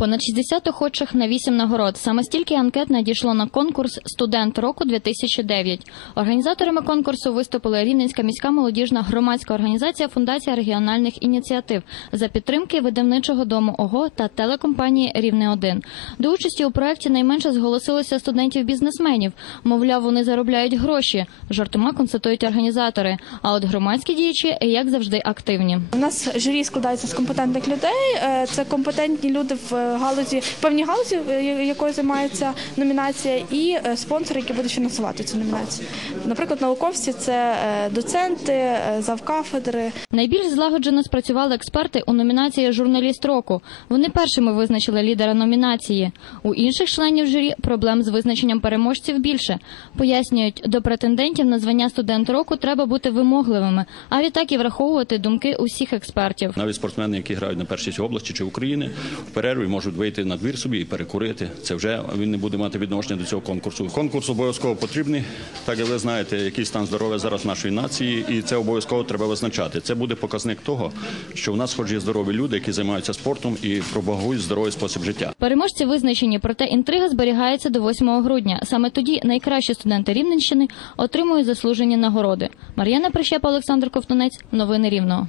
Понад 60 охочих на 8 нагород. Саме стільки анкет надійшло на конкурс Студент року 2009 Організаторами конкурсу виступили Рівненська міська молодіжна громадська організація Фундація регіональних ініціатив за підтримки видавничого дому ОГО та телекомпанії Рівне 1 До участі у проєкті найменше зголосилося студентів-бізнесменів. Мовляв, вони заробляють гроші. Жартома констатують організатори. А от громадські діячі, як завжди, активні. У нас журі складається з компетентних людей. Е, Це компетентні люди в галузі, в певній галузі, е, якою займається номінація, і е, спонсори, які будуть фінансувати цю номінацію. Наприклад, науковці це е, доценти, завкафедри. Найбільш злагоджено спрацювали експерти у номінації Журналіст року. Вони першими визначили лідера номінації. У інших членів журі проблем з визначенням переможців більше. Пояснюють, до претендентів на звання студент року треба бути вимогливими, а відтак і враховувати думки усіх експертів. Навіть спортсмени, які грають на першій області чи України, в перерві можуть вийти на двір собі і перекурити. Це вже він не буде мати відношення до цього конкурсу. Конкурс обов'язково потрібний, так як ви знаєте, який стан здоров'я зараз нашої нації, і це обов'язково треба визначати. Це буде показник того, що в нас хоч є здорові люди, які займаються спортом і пропагують здоровий спосіб життя. Переможці визначені, проте інтрига зберігається до 8 грудня. Саме тоді найкращі студенти Рівненщини отримують заслужені нагороди. Мар'яна Прищепа, Олександр Ковтунець. Новини Рівного.